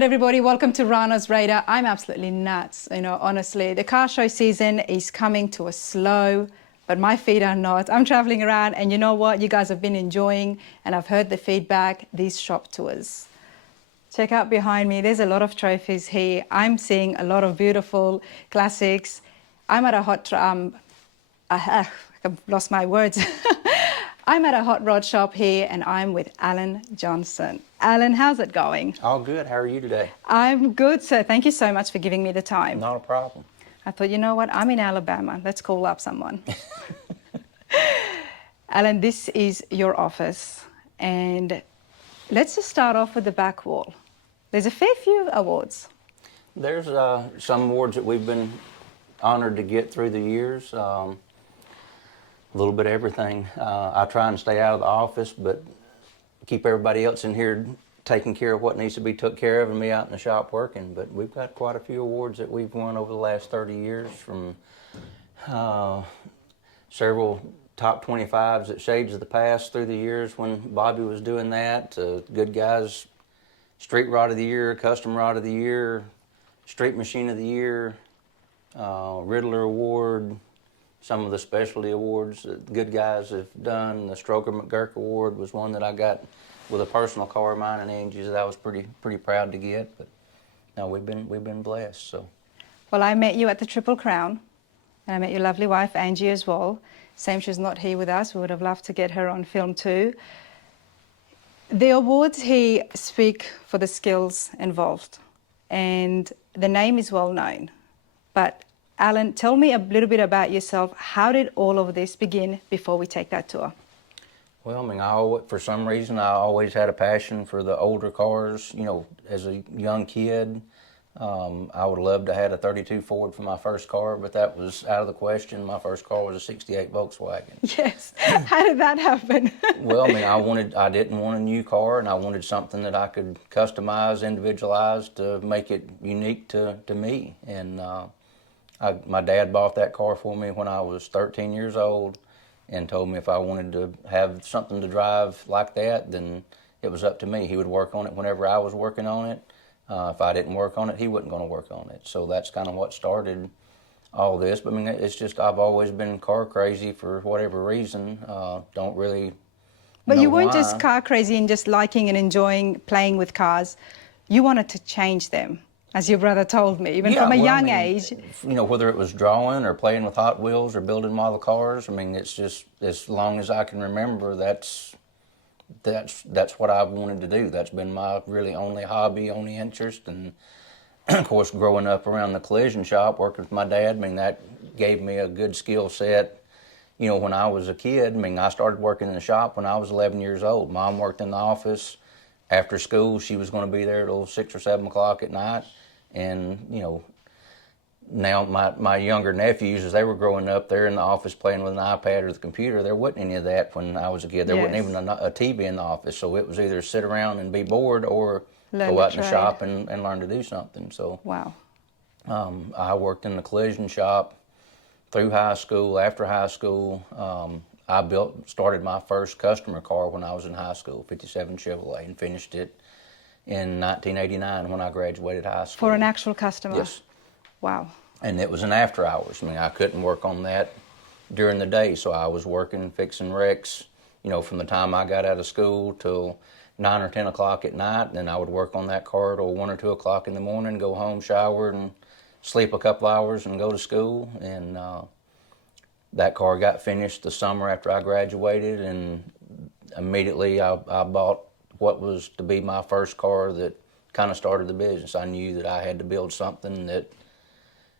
Everybody, welcome to Rana's Radar. I'm absolutely nuts, honestly. The car show season is coming to a slow, but my feet are not. I'm traveling around, and you know what? You guys have been enjoying, and I've heard the feedback, these shop tours. Check out behind me, there's a lot of trophies here. I'm seeing a lot of beautiful classics. I'm at a I've lost my words. I'm at a hot rod shop here, and I'm with Alan Johnson. Alan, how's it going? All good. How are you today? I'm good, sir. Thank you so much for giving me the time. Not a problem. I thought, you know what? I'm in Alabama. Let's call up someone. Alan, this is your office. And let's just start off with the back wall. There's a fair few awards. There's some awards that we've been honored to get through the years. A little bit of everything. I try and stay out of the office, but keep everybody else in here taking care of what needs to be took care of and me out in the shop working. But we've got quite a few awards that we've won over the last 30 years, from several top 25s at Shades of the Past through the years when Bobby was doing that, to Good Guys Street Rod of the Year, Custom Rod of the Year, Street Machine of the Year, Riddler Award, some of the specialty awards that Good Guys have done. The Stroker McGurk Award was one that I got with a personal car of mine and Angie's that I was pretty proud to get. But no, we've been blessed. So. Well, I met you at the Triple Crown, and I met your lovely wife Angie as well. Shame she's not here with us. We would have loved to get her on film too. The awards here speak for the skills involved, and the name is well known. But Alan, tell me a little bit about yourself. How did all of this begin before we take that tour? Well, I mean, for some reason, I always had a passion for the older cars. You know, as a young kid, I would love to have had a 32 Ford for my first car, but that was out of the question. My first car was a 68 Volkswagen. Yes. How did that happen? Well, I mean, I didn't want a new car, and I wanted something that I could customize, individualize to make it unique to me. And my dad bought that car for me when I was 13 years old and told me if I wanted to have something to drive like that, then it was up to me. He would work on it whenever I was working on it. If I didn't work on it, he wasn't going to work on it. So that's kind of what started all this. But I mean, it's just I've always been car crazy for whatever reason. Don't really But know you weren't why. just car crazy and just liking and enjoying playing with cars. You wanted to change them, as your brother told me, even from a young age. You know, whether it was drawing or playing with Hot Wheels or building model cars, I mean, it's just, as long as I can remember, that's what I've wanted to do. That's been my really only hobby, only interest. And of course, growing up around the collision shop, working with my dad, I mean, that gave me a good skill set. You know, when I was a kid, I mean, I started working in the shop when I was 11 years old. Mom worked in the office. After school, she was going to be there till 6 or 7 o'clock at night. And, you know, now my younger nephews, as they were growing up, they're in the office playing with an iPad or the computer. There wasn't any of that when I was a kid. There wasn't even a TV in the office. So it was either sit around and be bored or go out in the shop and learn to do something. So wow. I worked in the collision shop through high school. After high school, I started my first customer car when I was in high school, 57 Chevrolet, and finished it in 1989 when I graduated high school. For an actual customer? Yes. Wow. And it was an after hours. I mean, I couldn't work on that during the day, so I was working, fixing wrecks, you know, from the time I got out of school till 9 or 10 o'clock at night, and then I would work on that car till 1 or 2 o'clock in the morning, go home, shower, and sleep a couple hours and go to school. And that car got finished the summer after I graduated, and immediately I bought what was to be my first car that kind of started the business. I knew that I had to build something that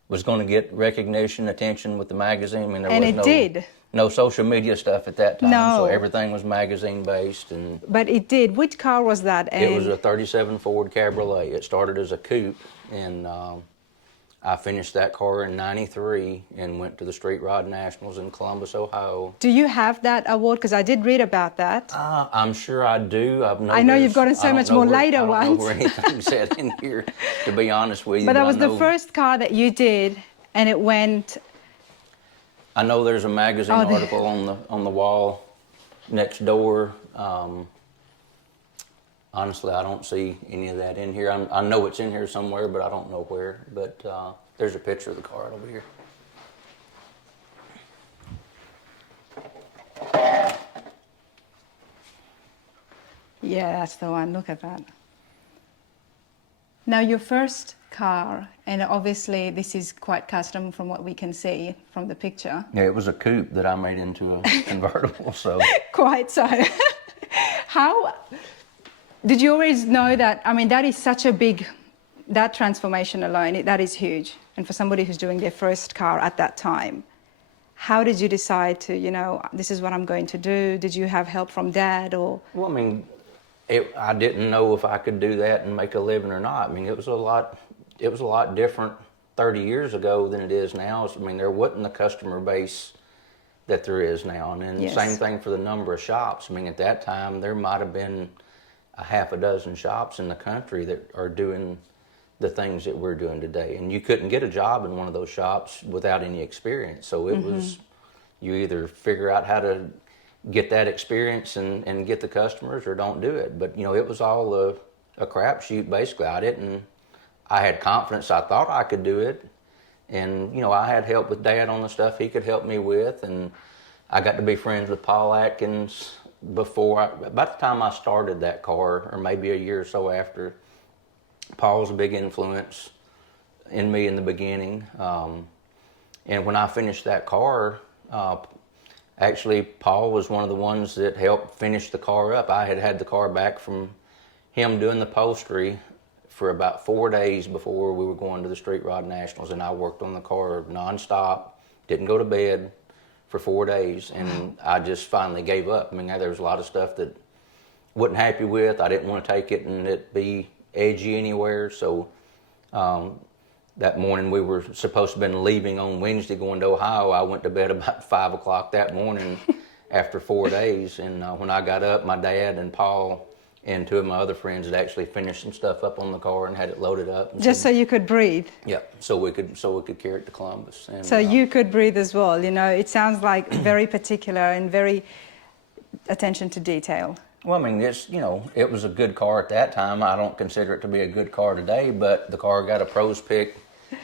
was going to get recognition, attention with the magazine. I mean, there And was it did. no social media stuff at that time, No. so everything was magazine based. And But it did. Which car was that? it was a 37 Ford Cabriolet. It started as a coupe, and I finished that car in '93 and went to the Street Rod Nationals in Columbus, Ohio. Do you have that award? Because I did read about that. I'm sure I do. I know you've gotten so much more later ones. I don't know where anything's said in here, to be honest with you. But that was the first car that you did, and it went. I know there's a magazine article on the wall next door. Honestly, I don't see any of that in here. I know it's in here somewhere, but I don't know where. But there's a picture of the car over here. Yeah, that's the one. Look at that. Now, your first car, and obviously this is quite custom from what we can see from the picture. Yeah, it was a coupe that I made into a convertible. So Quite so. How did you always know that? I mean, that is such a big, that transformation alone, that is huge. And for somebody who's doing their first car at that time, how did you decide to, this is what I'm going to do? Did you have help from Dad or? Well, I mean, I didn't know if I could do that and make a living or not. I mean, it was a lot different 30 years ago than it is now. I mean, there wasn't the customer base that there is now. And then Yes. Same thing for the number of shops. I mean, at that time, there might have been a half a dozen shops in the country that are doing the things that we're doing today. And you couldn't get a job in one of those shops without any experience. So it was, you either figure out how to get that experience and get the customers or don't do it. But, it was all a crapshoot, basically. I had confidence. I thought I could do it. And, I had help with Dad on the stuff he could help me with. And I got to be friends with Paul Atkins about the time I started that car, or maybe a year or so after. Paul was a big influence in me in the beginning. And when I finished that car, actually, Paul was one of the ones that helped finish the car up. I had the car back from him doing the upholstery for about 4 days before we were going to the Street Rod Nationals, and I worked on the car nonstop, didn't go to bed for 4 days, and I just finally gave up. I mean, there was a lot of stuff that wasn't happy with. I didn't want to take it and it be edgy anywhere, so that morning we were supposed to have been leaving on Wednesday going to Ohio. I went to bed about 5 o'clock that morning after 4 days. And when I got up, my dad and Paul and two of my other friends had actually finished some stuff up on the car and had it loaded up. Just so you could breathe. Yeah, so we could carry it to Columbus. And, So you could breathe as well. It sounds like very particular and very attention to detail. Well, I mean, it was a good car at that time. I don't consider it to be a good car today, but the car got a pros pick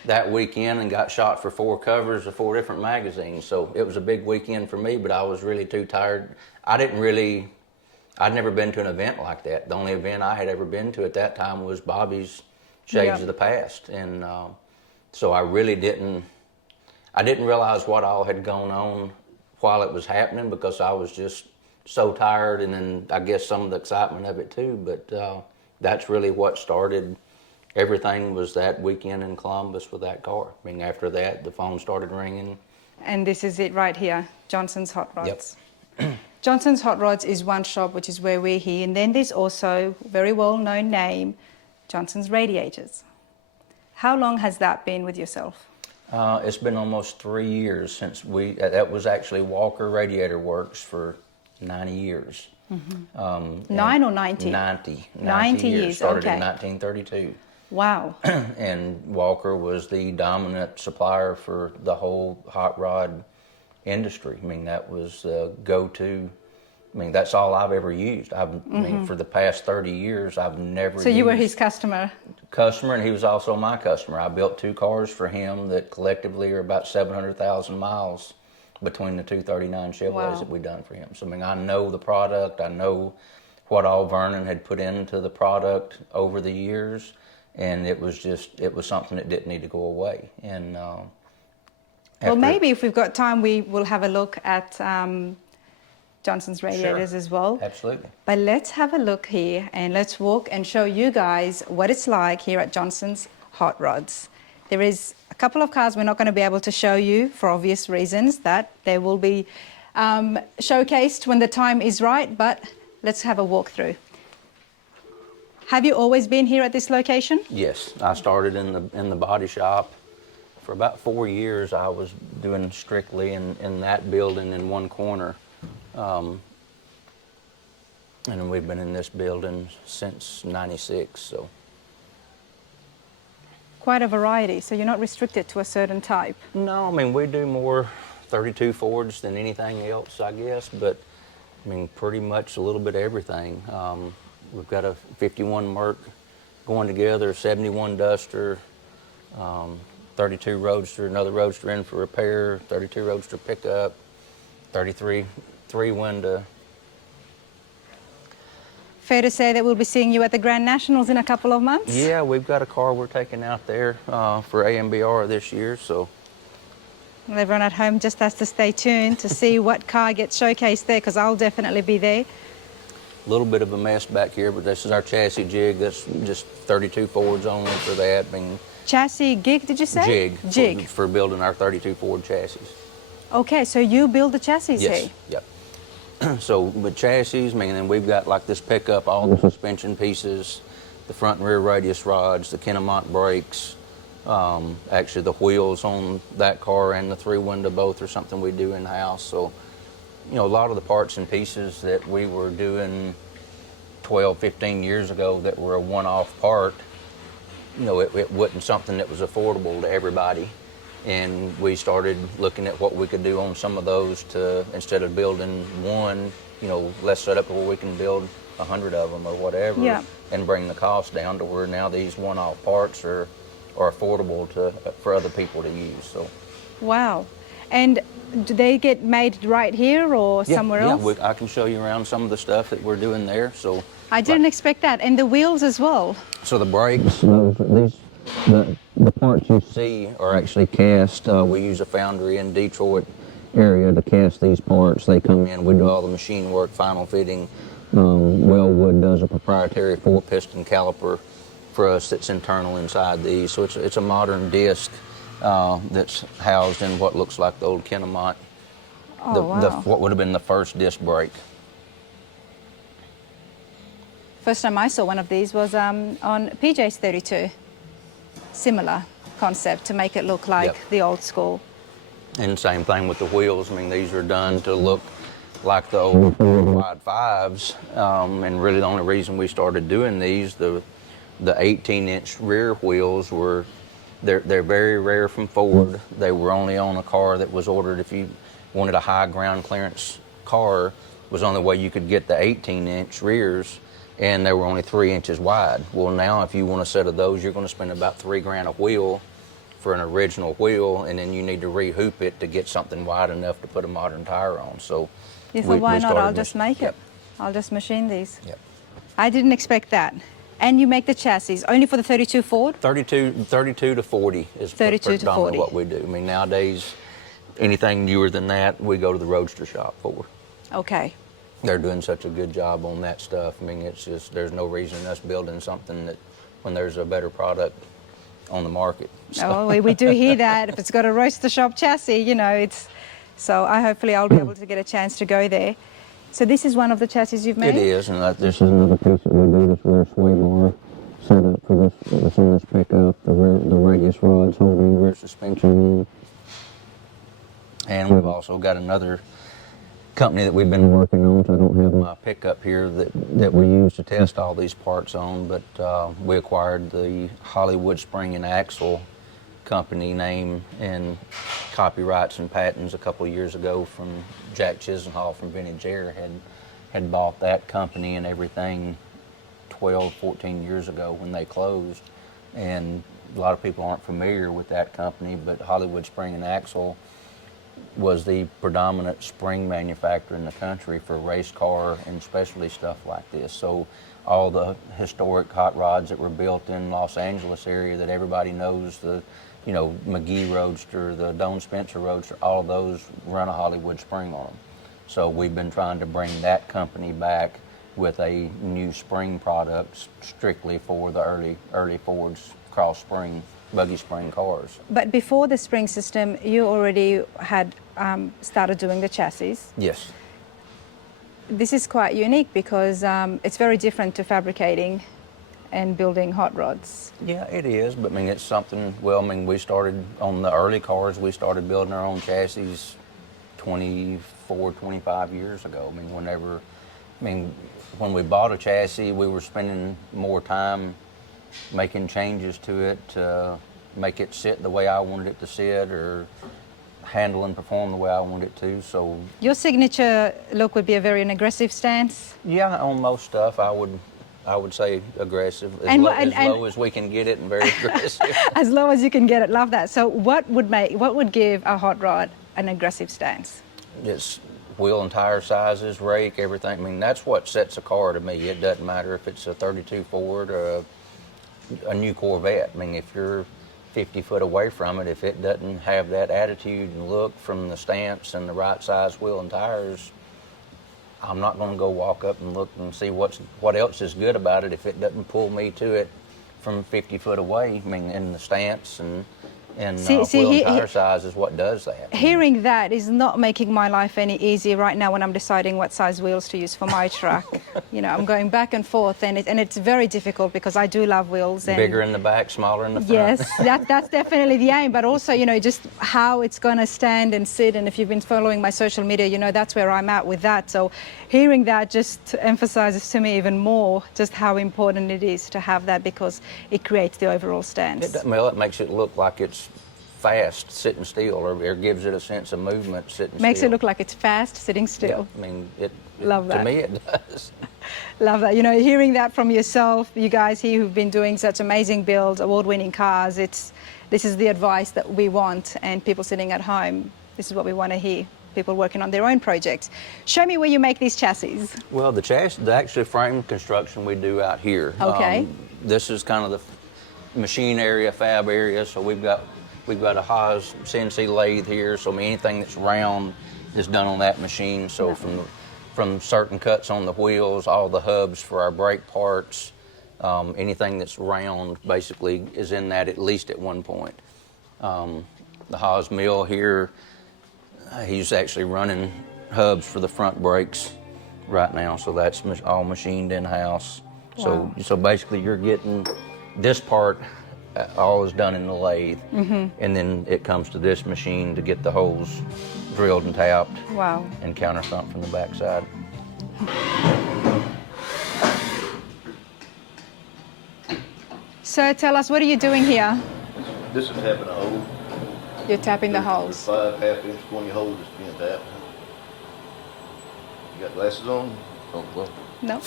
that weekend and got shot for 4 covers of 4 different magazines. So it was a big weekend for me, but I was really too tired. I'd never been to an event like that. The only event I had ever been to at that time was Bobby's Shades of the Past. And so I didn't realize what all had gone on while it was happening, because I was just so tired, and then I guess some of the excitement of it too. But that's really what started everything, was that weekend in Columbus with that car. I mean, after that, the phone started ringing. And this is it right here, Johnson's Hot Rods. Yep. Johnson's Hot Rods is one shop, which is where we're here. And then there's also a very well-known name, Johnson's Radiators. How long has that been with yourself? It's been almost 3 years since that was actually Walker Radiator Works for 90 years. Mm-hmm. 9 or 90? 90 years. Started okay. in 1932. Wow. And Walker was the dominant supplier for the whole hot rod industry. I mean, that was the go-to. I mean, that's all I've ever used. I mean, for the past 30 years, I've never So you were his customer? And he was also my customer. I built 2 cars for him that collectively are about 700,000 miles between the 239 Chevrolets that we done for him. So, I mean, I know the product. I know what all Vernon had put into the product over the years, and it was something that didn't need to go away. And well, maybe if we've got time, we will have a look at Johnson's radiators as well. Absolutely. But let's have a look here and let's walk and show you guys what it's like here at Johnson's Hot Rods. There is a couple of cars we're not going to be able to show you for obvious reasons, that they will be showcased when the time is right, but let's have a walkthrough. Have you always been here at this location? Yes, I started in the body shop. For about 4 years, I was doing strictly in that building in one corner. And we've been in this building since '96, so. Quite a variety, so you're not restricted to a certain type. No, I mean, we do more 32 Fords than anything else, I guess, but I mean, pretty much a little bit of everything. We've got a 51 Merc going together, 71 Duster, 32 Roadster, another Roadster in for repair, 32 Roadster pickup, 33 three-window. Fair to say that we'll be seeing you at the Grand Nationals in a couple of months? Yeah, we've got a car we're taking out there for AMBR this year, so. Well, everyone at home just has to stay tuned to see what car gets showcased there, because I'll definitely be there. A little bit of a mess back here, but this is our chassis jig. That's just 32 Fords only for that. I mean, chassis gig, did you say? Jig. Jig. For building our 32 Ford chassis. Okay, so you build the chassis Yes, here? yep. So with chassis, I mean, then we've got like this pickup, all the suspension pieces, the front and rear radius rods, the Kinemont brakes, actually the wheels on that car and the three-window both are something we do in-house. So, you know, a lot of the parts and pieces that we were doing 12, 15 years ago that were a one-off part, you know, it wasn't something that was affordable to everybody. And we started looking at what we could do on some of those to, instead of building one, you know, let's set up where we can build 100 of them or whatever, yeah, and bring the cost down to where now these one-off parts are affordable for other people to use. So. Wow. And do they get made right here or somewhere else? Yeah, I can show you around some of the stuff that we're doing there. So. I didn't expect that. And the wheels as well. So the brakes, the parts you see are actually cast. We use a foundry in Detroit area to cast these parts. They come in, we do all the machine work, final fitting. Wellwood does a proprietary 4-piston caliper for us that's internal inside these. So it's a modern disc that's housed in what looks like the old Kinemont. Oh, wow. What would have been the first disc brake. First time I saw one of these was on PJ's 32. Similar concept to make it look like the old school. And same thing with the wheels. I mean, these are done to look like the old wide fives. And really the only reason we started doing these, the 18-inch rear wheels they're very rare from Ford. They were only on a car that was ordered if you wanted a high ground clearance car, was the only way you could get the 18-inch rears. And they were only 3 inches wide. Well, now if you want a set of those, you're going to spend about $3,000 a wheel for an original wheel, and then you need to re-hoop it to get something wide enough to put a modern tire on. So you thought, why not? I'll just make it. I'll just machine these. Yep. I didn't expect that. And you make the chassis only for the 32 Ford? 32 to 40 is 32 to 40. What we do. I mean, nowadays, anything newer than that, we go to the Roadster shop for. Okay. They're doing such a good job on that stuff. I mean, it's just, there's no reason us building something that when there's a better product on the market. So. Oh, we do hear that. If it's got a Roadster shop chassis, you know, it's, so hopefully I'll be able to get a chance to go there. So this is one of the chassis you've made? It is, and this is another piece that we do, this rear sway bar set up for this on this pickup, the radius rods holding rear suspension in. And we've also got another company that we've been working on, so I don't have my pickup here, that we use to test all these parts on, but we acquired the Hollywood Spring and Axle company name and copyrights and patents a couple of years ago from Jack Chisenhall from Vintage Air had bought that company and everything 12, 14 years ago when they closed. And a lot of people aren't familiar with that company, but Hollywood Spring and Axle was the predominant spring manufacturer in the country for race car and specialty stuff like this. So all the historic hot rods that were built in Los Angeles area that everybody knows, the McGee Roadster, the Doane Spencer Roadster, all of those run a Hollywood spring on them. So we've been trying to bring that company back with a new spring product strictly for the early Ford's cross spring, buggy spring cars. But before the spring system, you already had started doing the chassis. Yes. This is quite unique because it's very different to fabricating and building hot rods. Yeah, it is, but I mean, it's something, well, I mean, we started on the early cars, we started building our own chassis 24, 25 years ago. I mean, when we bought a chassis, we were spending more time making changes to it to make it sit the way I wanted it to sit, or handle and perform the way I wanted it to. So your signature look would be a very aggressive stance. Yeah, on most stuff I would say aggressive, as low as we can get it, and very aggressive. As low as you can get it. Love that. So what would give a hot rod an aggressive stance? It's wheel and tire sizes, rake, everything. I mean, that's what sets a car to me. It doesn't matter if it's a 32 Ford or a new Corvette. I mean, if you're 50 foot away from it, if it doesn't have that attitude and look from the stance and the right size wheel and tires, I'm not going to go walk up and look and see what else is good about it if it doesn't pull me to it from 50 foot away. I mean, in the stance and wheel and tire size is what does that. Hearing that is not making my life any easier right now when I'm deciding what size wheels to use for my truck. I'm going back and forth, and it's very difficult because I do love wheels. And bigger in the back, smaller in the front. Yes, that's definitely the aim, but also, just how it's going to stand and sit. And if you've been following my social media, that's where I'm at with that. So hearing that just emphasizes to me even more just how important it is to have that, because it creates the overall stance. It makes it look like it's fast sitting still, or gives it a sense of movement sitting still. Makes it look like it's fast sitting still. Yeah, I mean, Love that. To me it does. Love that. Hearing that from yourself, you guys here who've been doing such amazing builds, award-winning cars, this is the advice that we want, and people sitting at home, this is what we want to hear. People working on their own projects. Show me where you make these chassis. Well, the actual frame construction we do out here. Okay. This is kind of the machine area, fab area. So we've got a Haas CNC lathe here. So anything that's round is done on that machine. So from certain cuts on the wheels, all the hubs for our brake parts, anything that's round basically is in that at least at one point. The Haas mill here, he's actually running hubs for the front brakes right now. So that's all machined in-house. Wow. So basically you're getting this part all is done in the lathe, and then it comes to this machine to get the holes drilled and tapped. Wow. And countersunk from the backside. So tell us, what are you doing here? This is tapping a hole. You're tapping the There's holes. 5 half-inch pointy holes that's being tapped. You got glasses on? Oh, well. No.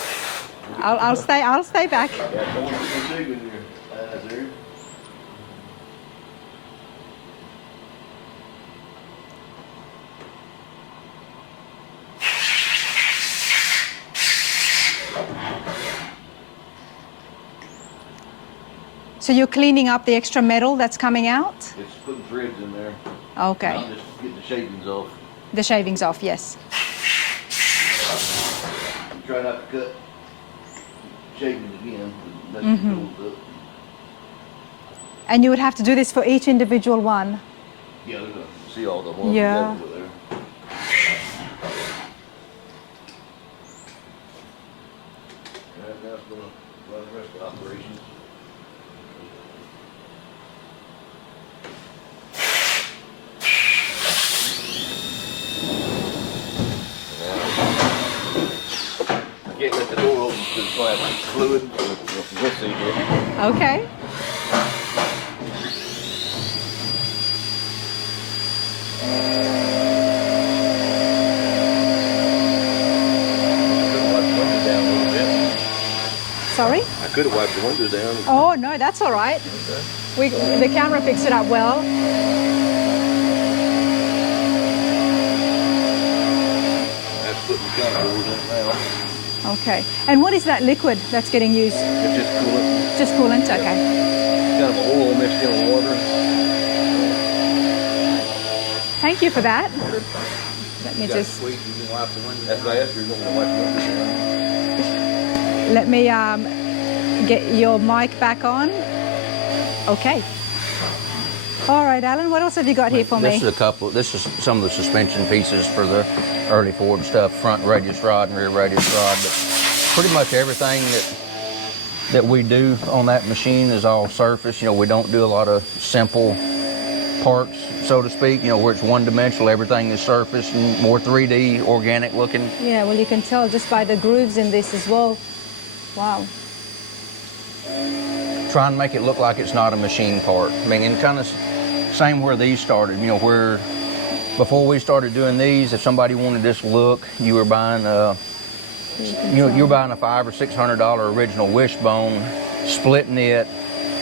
I'll stay back. Yeah, I want to see in your eyes there. So you're cleaning up the extra metal that's coming out? It's putting threads in there. Okay. I'm just getting the shavings off. The shavings off, yes. Try not to cut shavings again. That's up. And you would have to do this for each individual one? Yeah, they're gonna see all the ones Yeah. over there. Right now it's gonna run the rest of the operations. I can't let the door open because it's gonna have fluid from this end. Okay. Sorry? I could have wiped the windows down. Oh, no, that's all right. The camera picks it up well. kind of goes in it now. Okay. And what is that liquid that's getting used? It's just coolant. Just coolant? Okay. It's kind of oil mixed in with water. Thank you for that. Let me just... Squeak, you can wipe the window. That's last year, you're going to wipe the windows down. Let me get your mic back on. Okay. All right, Alan, what else have you got here for me? This is some of the suspension pieces for the early Ford stuff, front radius rod and rear radius rod. But pretty much everything that we do on that machine is all surface. We don't do a lot of simple parts, so to speak, where it's one-dimensional. Everything is surface and more 3D, organic looking. Yeah, well, you can tell just by the grooves in this as well. Wow. Try and make it look like it's not a machine part. And kind of same where these started, where before we started doing these, if somebody wanted this look, you were buying you're buying a $500 or $600 original wishbone, splitting it,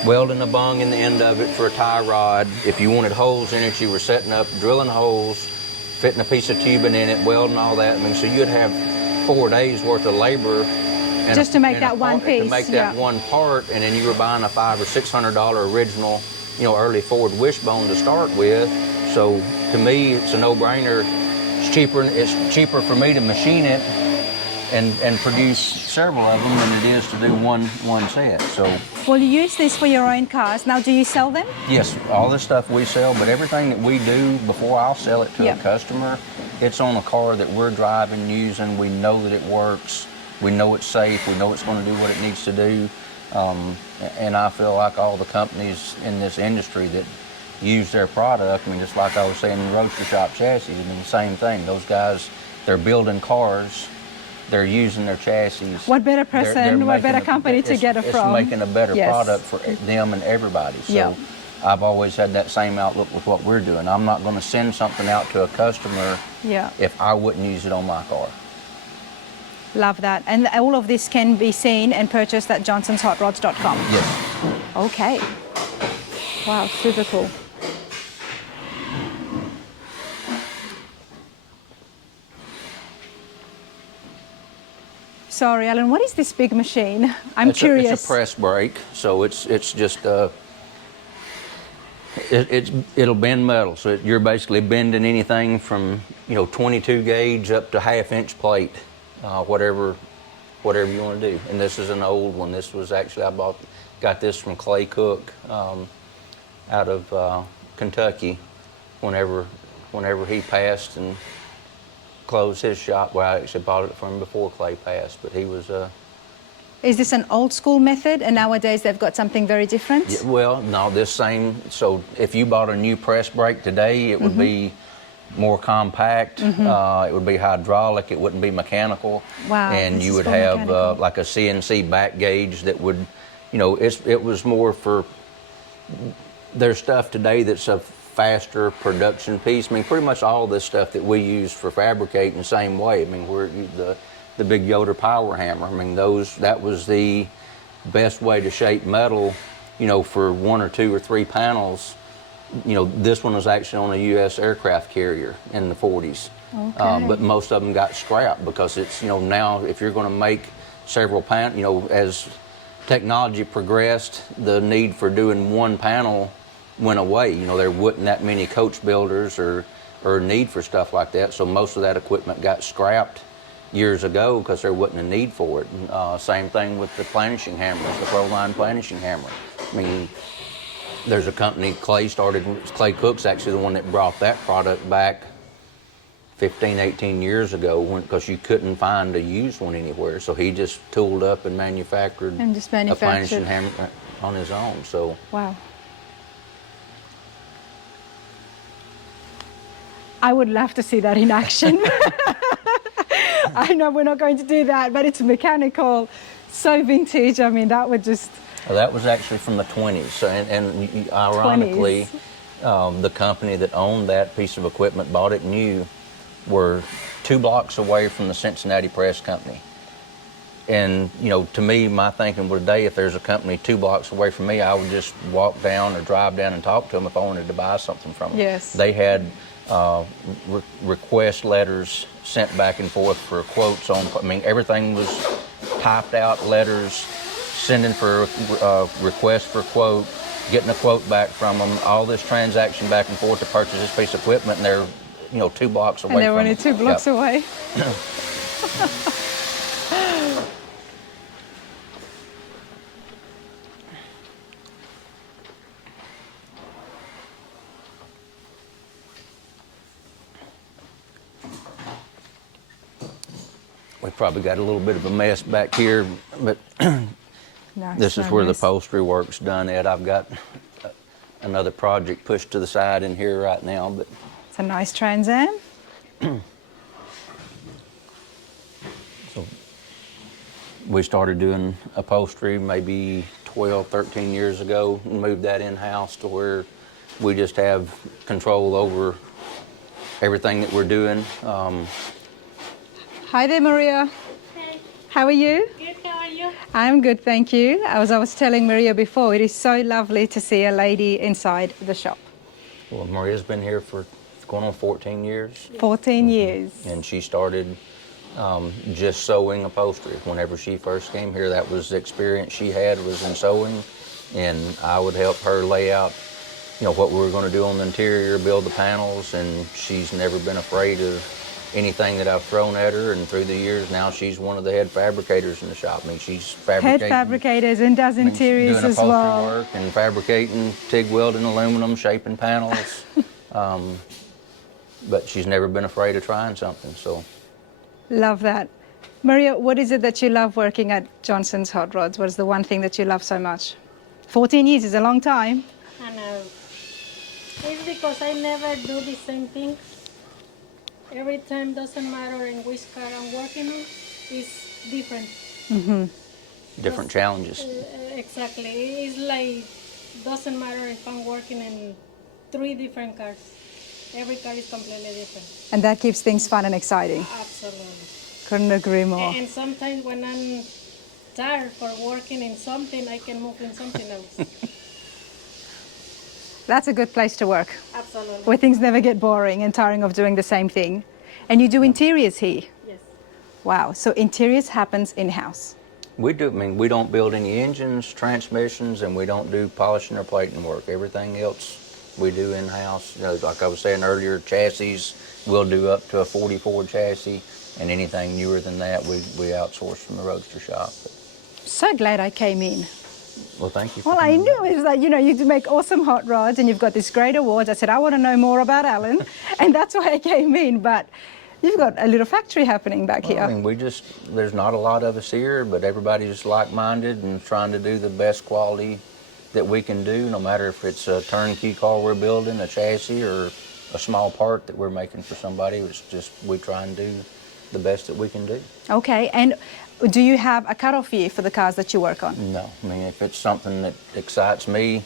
welding a bung in the end of it for a tie rod. If you wanted holes in it, you were setting up, drilling holes, fitting a piece of tubing in it, welding all that. So you'd have 4 days worth of labor just to make that one piece. To make that one part, and then you were buying a $500 or $600 original, early Ford wishbone to start with. So to me, it's a no-brainer. It's cheaper for me to machine it and produce several of them than it is to do one set. So. Well, you use this for your own cars. Now, do you sell them? Yes, all this stuff we sell, but everything that we do before I'll sell it to a customer, it's on a car that we're driving, using. We know that it works. We know it's safe. We know it's going to do what it needs to do. And I feel like all the companies in this industry that use their product, just like I was saying in roaster shop chassis, the same thing. Those guys, they're building cars. They're using their chassis. What better person, what better company to get it from? It's making a better product for them and everybody. So I've always had that same outlook with what we're doing. I'm not going to send something out to a customer if I wouldn't use it on my car. Love that. And all of this can be seen and purchased at johnsonshotrods.com? Yes. Okay. Wow, super cool. Sorry, Alan, what is this big machine? I'm curious. It's a press brake, so it's just it'll bend metal. So you're basically bending anything from 22 gauge up to half-inch plate, whatever you want to do. And this is an old one. This was actually got this from Clay Cook out of Kentucky. Whenever he passed and closed his shop, well, I actually bought it from him before Clay passed, but he was... Is this an old school method, and nowadays they've got something very different? Yeah, well, no, this same, so if you bought a new press brake today, it would be more compact, it would be hydraulic, it wouldn't be mechanical. Wow. And you would have like a CNC back gauge that would, it was more for, there's stuff today that's a faster production piece. Pretty much all this stuff that we use for fabricating the same way. We're the big Yoder power hammer. That was the best way to shape metal, for 1 or 2 or 3 panels. This one was actually on a U.S. aircraft carrier in the 40s. Okay. But most of them got scrapped because it's, now if you're going to make several panels, as technology progressed, the need for doing one panel went away. There wasn't that many coach builders or need for stuff like that, so most of that equipment got scrapped years ago because there wasn't a need for it. Same thing with the planishing hammers, the Proline planishing hammer. There's a company, Clay Cook's actually the one that brought that product back 15, 18 years ago because you couldn't find a used one anywhere, so he just tooled up and manufactured a planishing hammer on his own. So. Wow. I would love to see that in action. I know we're not going to do that, but it's mechanical, so vintage. That would just... Well, that was actually from the 20s. So, and ironically, 20s. The company that owned that piece of equipment, bought it new, were 2 blocks away from the Cincinnati Press Company. And, to me, my thinking would today, if there's a company 2 blocks away from me, I would just walk down or drive down and talk to them if I wanted to buy something from them. Yes. They had request letters sent back and forth for quotes on. I mean, everything was typed out letters, sending for requests for quote, getting a quote back from them. All this transaction back and forth to purchase this piece of equipment, and they're 2 blocks away. And they're from only it. 2 blocks away. We probably got a little bit of a mess back here, but Nice, this is so where the nice. upholstery work's done at. I've got another project pushed to the side in here right now, but It's a nice Trans Am. so we started doing upholstery maybe 12, 13 years ago and moved that in-house to where we just have control over everything that we're doing. Hi there, Maria. Hey, How are you? good, how are you? I'm good, thank you. As I was telling Maria before, it is so lovely to see a lady inside the shop. Well, Maria's been here for going on 14 years. 14 years. And she started just sewing upholstery. Whenever she first came here, that was the experience she had, was in sewing, and I would help her lay out, what we were going to do on the interior, build the panels, and she's never been afraid of anything that I've thrown at her. And through the years, now she's one of the head fabricators in the shop. I mean, she's fabricating. Head fabricators and does interiors doing as upholstery well. work and fabricating, TIG welding aluminum, shaping panels. But she's never been afraid of trying something. So Love that. Maria, what is it that you love working at Johnson's Hot Rods? What is the one thing that you love so much? 14 years is a long time. I know. It's because I never do the same thing. Every time, doesn't matter in which car I'm working on, it's different. different challenges. Exactly. It's like, doesn't matter if I'm working in 3 different cars. Every car is completely different. And that keeps things fun and exciting. Absolutely. Couldn't agree more. And sometimes when I'm tired for working in something, I can move in something else. That's a good place to work, Absolutely. where things never get boring and tiring of doing the same thing. And you do interiors here. Yes. Wow, so interiors happens in-house. We do. I mean, we don't build any engines, transmissions, and we don't do polishing or plating work. Everything else we do in-house. Like I was saying earlier, chassis, we'll do up to a 44 chassis, and anything newer than that, we outsource from the Roadster shop. So glad I came in. Well, thank you. For Well, I coming. knew it was like, you do make awesome hot rods and you've got this great awards. I said, I want to know more about Alan. And that's why I came in. But you've got a little factory happening back Well, here. I mean, there's not a lot of us here, but everybody's like-minded and trying to do the best quality that we can do, no matter if it's a turnkey car we're building, a chassis, or a small part that we're making for somebody. It's just, we try and do the best that we can do. Okay, and do you have a cutoff year for the cars that you work on? No, I mean, if it's something that excites me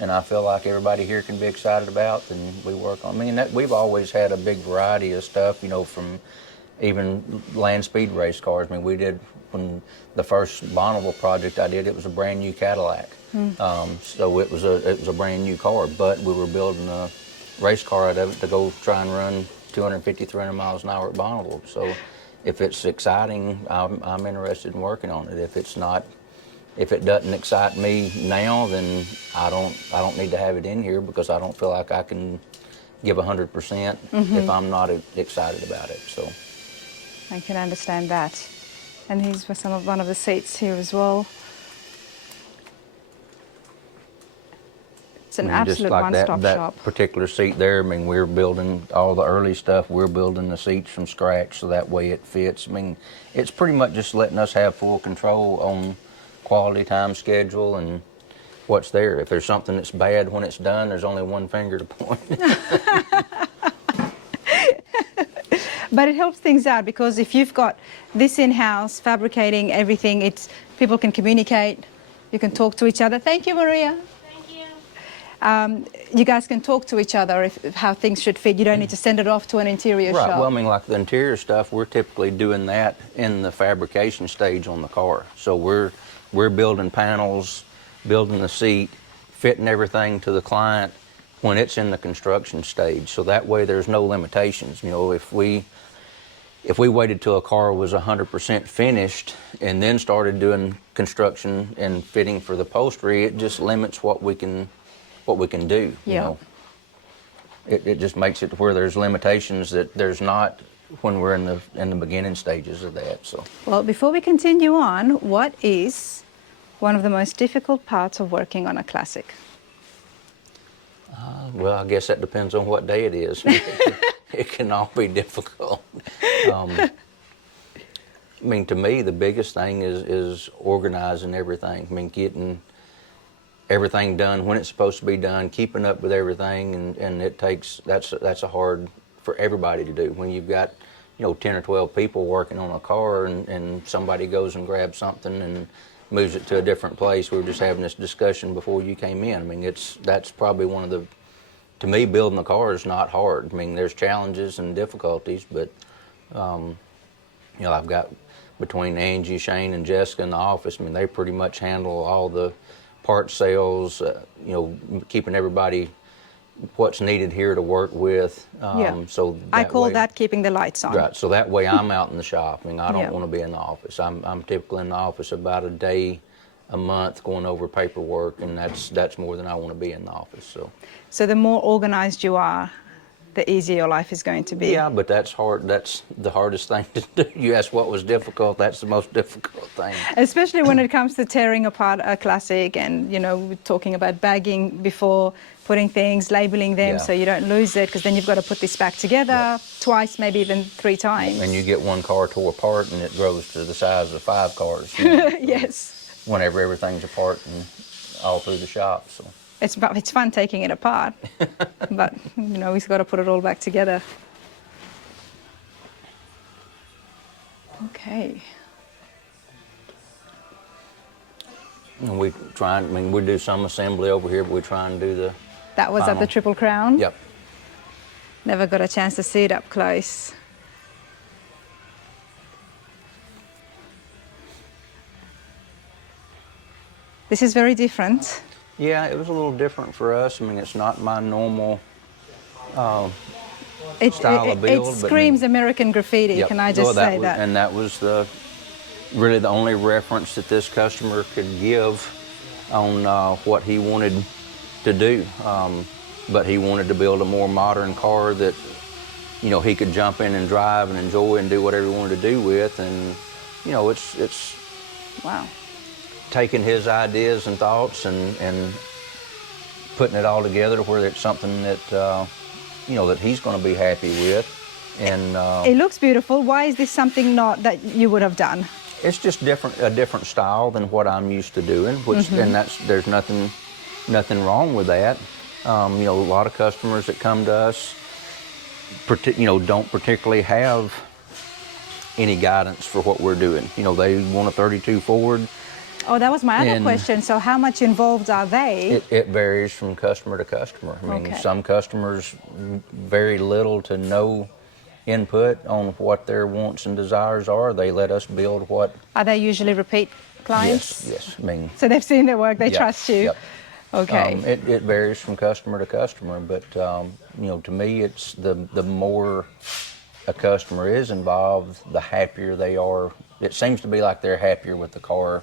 and I feel like everybody here can be excited about, then we work on. I mean, we've always had a big variety of stuff, from even land speed race cars. I mean, when the first Bonneville project I did, it was a brand new Cadillac. So it was a brand new car, but we were building a race car out of it to go try and run 250, 300 miles an hour at Bonneville. So if it's exciting, I'm interested in working on it. If it's not, if it doesn't excite me now, then I don't need to have it in here, because I don't feel like I can give 100% if I'm not excited about it. So I can understand that. And here's one of the seats here as well. It's an I mean, just absolute like one-stop that shop. particular seat there, I mean, we're building all the early stuff. We're building the seats from scratch, so that way it fits. I mean, it's pretty much just letting us have full control on quality, time, schedule, and what's there. If there's something that's bad when it's done, there's only one finger to point. But it helps things out, because if you've got this in-house, fabricating everything, people can communicate, you can talk to each other. Thank you, Maria. Thank you. You guys can talk to each other if how things should fit. You don't need to send it off to an interior Right. shop. Well, I mean, like the interior stuff, we're typically doing that in the fabrication stage on the car. So we're building panels, building the seat, fitting everything to the client, when it's in the construction stage. So that way there's no limitations. You know, if we waited till a car was 100% finished and then started doing construction and fitting for the upholstery, it just limits what we can do. You Yeah. know, it just makes it to where there's limitations that there's not when we're in the beginning stages of that. So, Well, before we continue on, what is one of the most difficult parts of working on a classic? well, I guess that depends on what day it is. It can all be difficult. I mean, to me, the biggest thing is organizing everything. I mean, getting everything done when it's supposed to be done, keeping up with everything, and that's a hard for everybody to do. When you've got, you know, 10 or 12 people working on a car, and somebody goes and grabs something and moves it to a different place. We were just having this discussion before you came in. I mean, that's probably one of the, to me, building a car is not hard. I mean, there's challenges and difficulties, but you know, I've got between Angie, Shane, and Jessica in the office. I mean, they pretty much handle all the part sales. You know, keeping everybody what's needed here to work with. So I call way, that keeping the lights on. right. So that way, I'm out in the shop. I mean, I don't Yeah. want to be in the office. I'm typically in the office about a day a month going over paperwork, and that's more than I want to be in the office. So the more organized you are, the easier your life is going to be. Yeah, but that's hard. That's the hardest thing to do. You asked what was difficult. That's the most difficult thing. Especially when it comes to tearing apart a classic, and, you know, we're talking about bagging before, putting things, labeling them Yeah. so you don't lose it, because then you've got to put this back together twice, maybe even 3 times. And you get one car tore apart, and it grows to the size of 5 cars. You know, Yes. whenever everything's apart and all through the shop. So It's fun taking it apart, but, you know, we've got to put it all back together. Okay. and we try. I mean, we do some assembly over here, but we try and do the. That was at the Final. Triple Crown? Yep. Never got a chance to see it up close. This is very different. Yeah, it was a little different for us. I mean, it's not my normal. Style of build, it but screams American graffiti, Yep. can I just Well, say was, that? And that was really the only reference that this customer could give on what he wanted to do. But he wanted to build a more modern car that, you know, he could jump in and drive and enjoy and do whatever he wanted to do with. And, you know, it's Wow. taking his ideas and thoughts and putting it all together where it's something that, you know, that he's going to be happy with. And It looks beautiful. Why is this something not that you would have done? it's just a different style than what I'm used to doing, which and there's nothing wrong with that. You know, a lot of customers that come to us, you know, don't particularly have any guidance for what we're doing. You know, they want a 32 Ford. Oh, that was my other And- question. So how much involved are they? It varies from customer to customer. I mean, Okay. some customers very little to no input on what their wants and desires are. They let us build what. Are they usually repeat clients? Yes. I mean, So they've seen the work, they yeah, trust you? Yep. Okay. It varies from customer to customer, but you know, to me, it's the more a customer is involved, the happier they are. It seems to be like they're happier with the car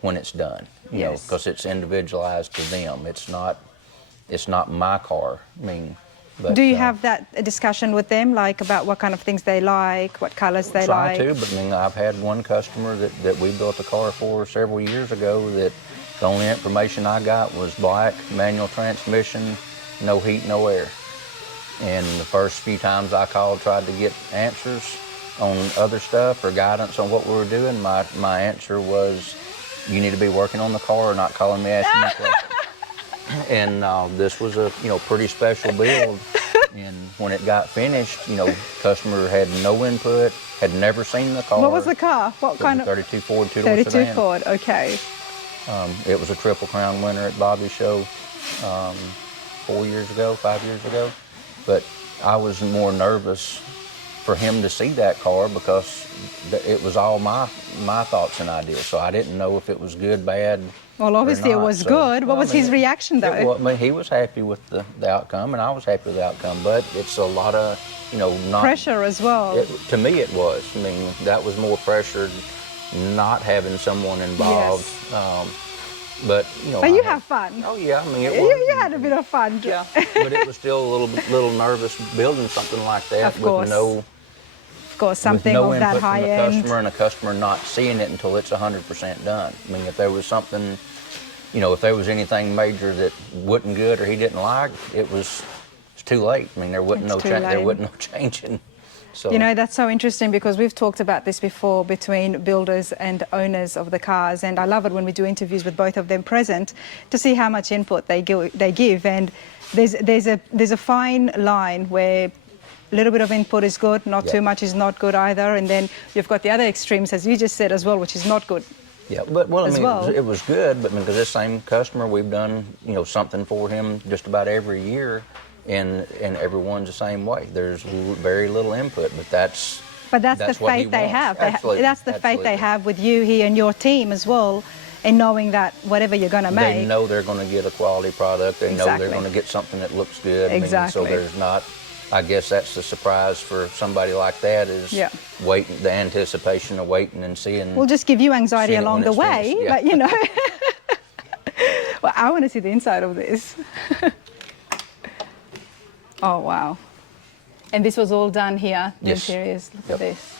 when it's done. You know, Yes. because it's individualized to them. It's not my car. I mean, but Do you have that discussion with them, like about what kind of things they like, what colors they try like? to, but I mean, I've had one customer that we built a car for several years ago that the only information I got was black, manual transmission, no heat, no air. And the first few times I called, tried to get answers on other stuff or guidance on what we were doing, my answer was, you need to be working on the car or not calling me asking me questions. And this was a pretty special build. And when it got finished, customer had no input, had never seen the car. What was the car? What kind of? 32 Ford two-door 32 sedan. Ford, okay. It was a Triple Crown winner at Bobby's show 5 years ago. But I was more nervous for him to see that car because it was all my thoughts and ideas. So I didn't know if it was good, bad, Well, obviously it not, was so- good. What Well, I was his mean, reaction though? Well, I mean, he was happy with the outcome, and I was happy with the outcome. But it's a lot of, not Pressure as well. To me, it was. I mean, that was more pressure, not having someone involved. Yes. But But you have fun. Oh yeah, I mean it You, was. you had a bit of fun. Yeah, but it was still a little nervous building something like that Of course. with no Of course, something with no of that input high from the end. customer and the customer not seeing it until it's 100% done. I mean, if there was something, if there was anything major that wasn't good or he didn't like, it's too late. I mean, there wasn't It's too there late. wasn't no changing. So That's so interesting because we've talked about this before between builders and owners of the cars, and I love it when we do interviews with both of them present to see how much input they give. And there's a fine line where a little bit of input is good, not too much is not good either, and then you've got the other extremes, as you just said as well, which is not good. yeah, but I mean, well. it was good. But because this same customer, we've done something for him just about every year. And everyone's the same way. There's very little input, but that's the what he faith they wants. have. Absolutely. That's the faith they Absolutely. have with you, he and your team as well, in knowing that whatever you're going to make. They know they're going to get a quality product. They know Exactly. they're going to get something that looks good. Exactly. I mean, so there's not. I guess that's the surprise for somebody like that is waiting, the anticipation of waiting and seeing. We'll just give you anxiety seeing it along when the it's way, finished, yeah. but Well, I want to see the inside of this. Oh, wow. And this was all done here, the Yes. interiors. Look at this.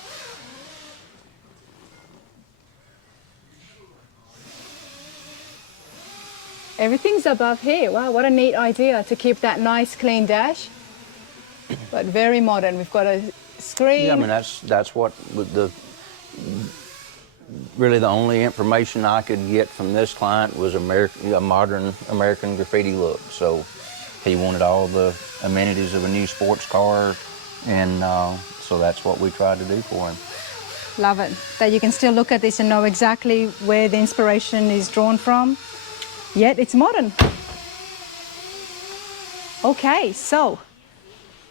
Everything's above here. Wow, what a neat idea to keep that nice clean dash. But very modern. We've got a screen. Yeah, I mean that's what really the only information I could get from this client was a modern American graffiti look. So he wanted all the amenities of a new sports car, and so that's what we tried to do for him. Love it. That you can still look at this and know exactly where the inspiration is drawn from, yet it's modern. Okay, so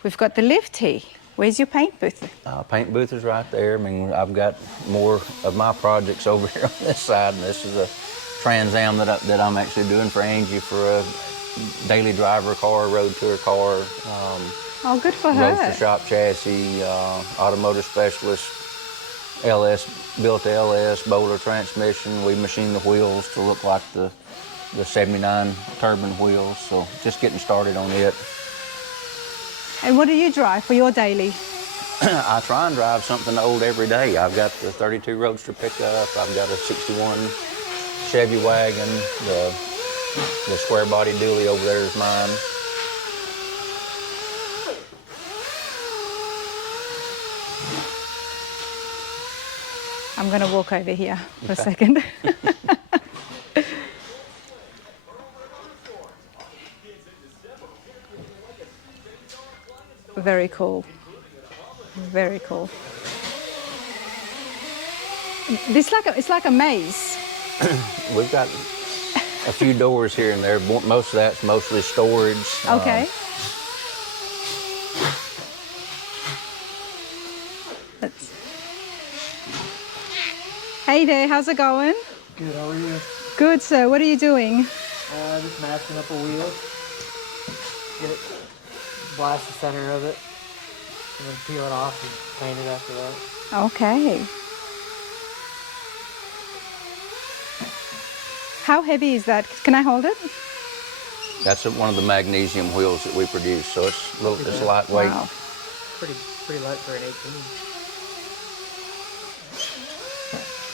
we've got the lift here. Where's your paint booth? Paint booth is right there. I mean, I've got more of my projects over here on this side, and this is a Trans Am that I'm actually doing for Angie for a daily driver car, road tour car. Oh, good for her. Roadster shop chassis, automotive specialist, built LS, Bowler transmission. We machined the wheels to look like the 79 turbine wheels, so just getting started on it. And what do you drive for your daily? I try and drive something old every day. I've got the 32 Roadster pickup, I've got a 61 Chevy wagon, the square body dually over there is mine. I'm going to walk over here for a second. Very cool. Very cool. It's like a maze. We've got a few doors here and there. Most of that's mostly storage. Okay. Hey there, how's it going? Good, how are you? Good, sir. What are you doing? Just masking up a wheel. Get it, blast the center of it, and then peel it off and paint it after that. Okay. How heavy is that? Can I hold it? That's one of the magnesium wheels that we produce, so it's lightweight. Wow. Pretty light for an 18.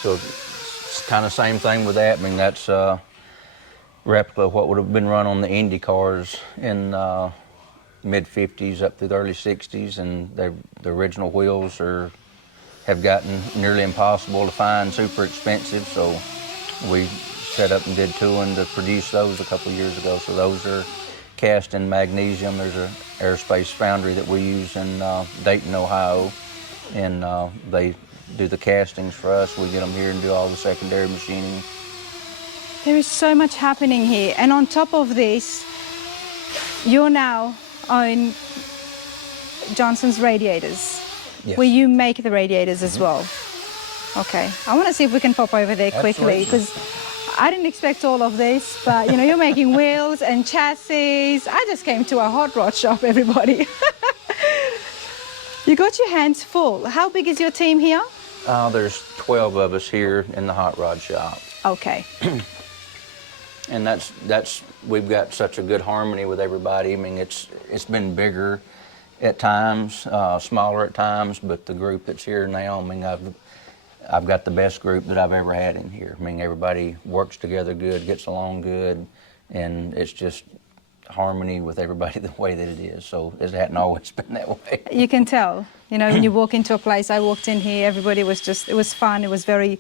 So it's kind of same thing with that. I mean, that's replica of what would have been run on the Indy cars in mid 50s up through the early 60s, and the original wheels have gotten nearly impossible to find, super expensive. So we set up and did tooling to produce those a couple of years ago. So those are cast in magnesium. There's an aerospace foundry that we use in Dayton, Ohio, and they do the castings for us. We get them here and do all the secondary machining. There is so much happening here. And on top of this, you're now on Johnson's Radiators, Yes. where you make the radiators as well. Okay. I want to see if we can pop over there quickly, Absolutely. because I didn't expect all of this, but you know, you're making wheels and chassis. I just came to a hot rod shop, everybody. You got your hands full. How big is your team here? There's 12 of us here in the hot rod shop. Okay. And we've got such a good harmony with everybody. I mean, it's been bigger at times, smaller at times, but the group that's here now, I mean, I've got the best group that I've ever had in here. I mean, everybody works together good, gets along good, and it's just harmony with everybody the way that it is. So it hadn't always been that way. You can tell, you know, when you walk into a place. I walked in here, everybody was just, it was fun, it was very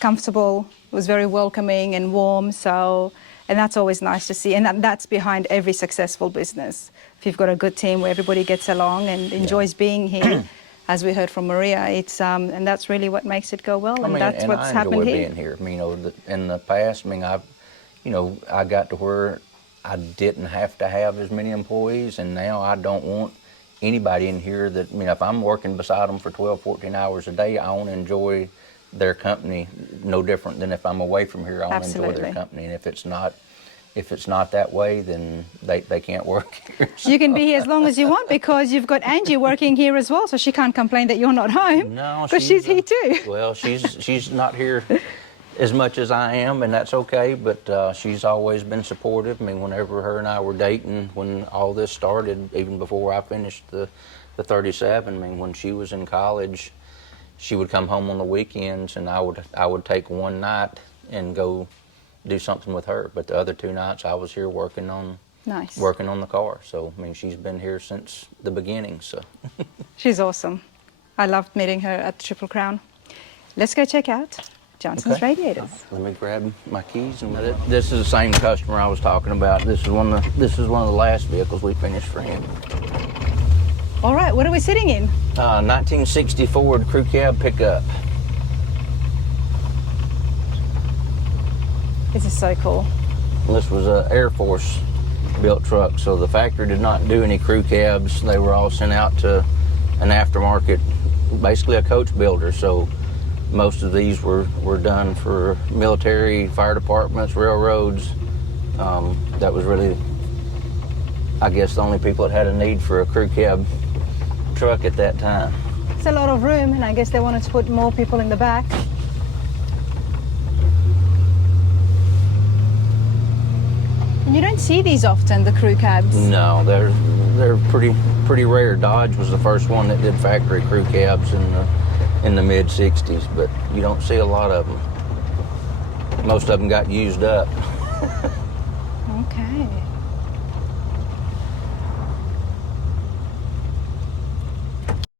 comfortable, it was very welcoming and warm. So, and that's always nice to see, and that's behind every successful business. If you've got a good team where everybody gets along and enjoys being here, as we heard from Maria, it's and that's really what makes it go well, and that's what's happened here. I enjoy being here. I mean, you know, in the past, I mean, I got to where I didn't have to have as many employees, and now I don't want anybody in here that, I mean, if I'm working beside them for 12, 14 hours a day, I want to enjoy their company no different than if I'm away from here. I want to enjoy their company, and if it's not that way, then they can't work here. So. You can be here as long as you want because you've got Angie working here as well, so she can't complain that you're not home. No, because she's here too. Well, she's not here as much as I am, and that's okay, but she's always been supportive. I mean, whenever her and I were dating, when all this started, even before I finished the 37, I mean, when she was in college, she would come home on the weekends, and I would take one night and go do something with her. But the other 2 nights, I was here working on the car. So, I mean, she's been here since the beginning, so. She's awesome. I loved meeting her at Triple Crown. Let's go check out Johnson's Radiators. Let me grab my keys. And this is the same customer I was talking about. This is one of the last vehicles we finished for him. All right, what are we sitting in? 1960 Ford crew cab pickup. This is so cool. This was an Air Force built truck, so the factory did not do any crew cabs. They were all sent out to an aftermarket, basically a coach builder. So most of these were done for military, fire departments, railroads. That was really, I guess, the only people that had a need for a crew cab truck at that time. It's a lot of room, and I guess they wanted to put more people in the back. And you don't see these often, the crew cabs. No, they're pretty rare. Dodge was the first one that did factory crew cabs in the mid '60s, but you don't see a lot of them. Most of them got used up. Okay.